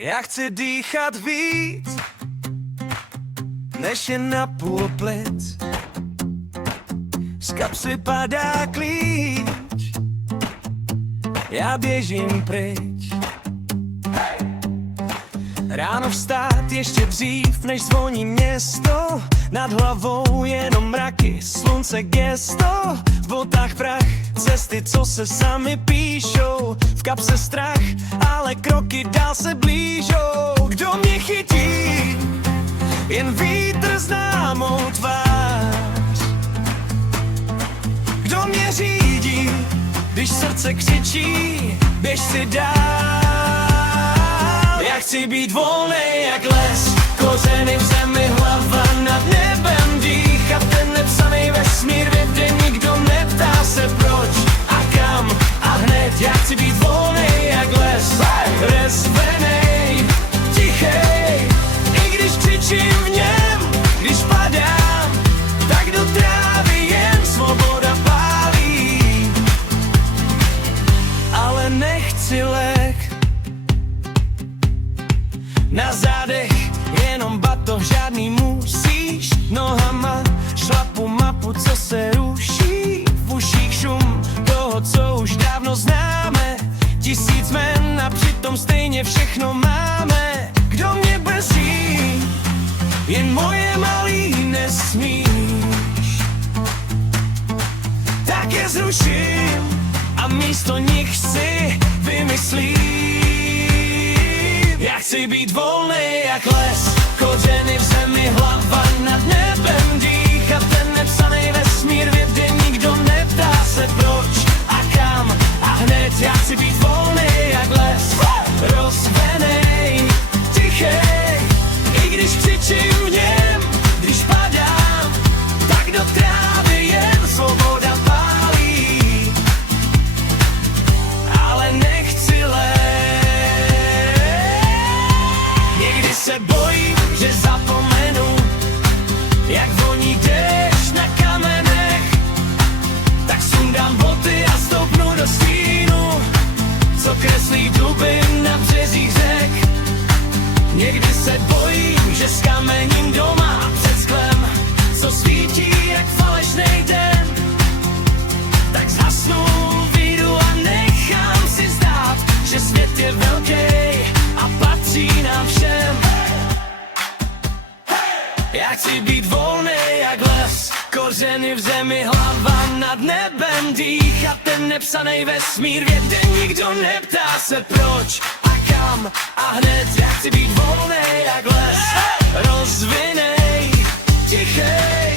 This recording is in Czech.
Já chci dýchat víc, než je napůl plic. Z kapsy padá klíč, já běžím pryč. Ráno vstát ještě dřív, než zvoní město. Nad hlavou jenom mraky, slunce gesto. V botách prach, cesty, co se sami píšou. V kapse strach, ale kroky dál se blížou. Kdo mě chytí? Jen vítr zná mou tvář. Kdo mě řídí? Když srdce křičí, běž si dál. Já chci být volnej jak les, kořeny v zemi, hlava nad nebem. Dýchat ten nepsanej vesmír, kde nikdo neptá se proč a kam. A hned já chci být volnej jak les, rezvenej, tichej. I když křičím v něm, když padám, tak do trávy jen svoboda pálí. Ale nechci lék na zádech, jenom batoh, žádný musíš. Nohama šlapu mapu, co se ruší. V uších šum toho, co už dávno známe. 1000 jmen a přitom stejně všechno máme. Kdo mě brzdí? Jen moje malý nesmíš. Tak je zruším a místo nich si vymyslím. Já chci být volnej jak les, kořeny v zemi, hlava nad nebem. Dýchat ten nepsanej vesmír, kde nikdo neptá se proč a kam. A hned já chci být volnej jak les, rozvenej, tichej. I když křičím v něm, když padám, tak do trávy jen svoboda pálí. Ale nechci lék. Někdy se bojím, že zapomenu, jak voní déšť na kamenech. Tak sundám boty a stoupnu do stínu, co kreslí duby na březích řek. Někdy se bojím, že skamením doma před sklem, co svítí jak falešnej den. Tak zhasnu, vyjdu a nechám si zdát, že svět je velký a patří nám všem. Já chci být volnej jak les, kořeny v zemi, hlava nad nebem. Dýchat ten nepsanej vesmír, kde nikdo neptá se proč a kam. A hned já chci být volnej jak les, rozvinej, tichej.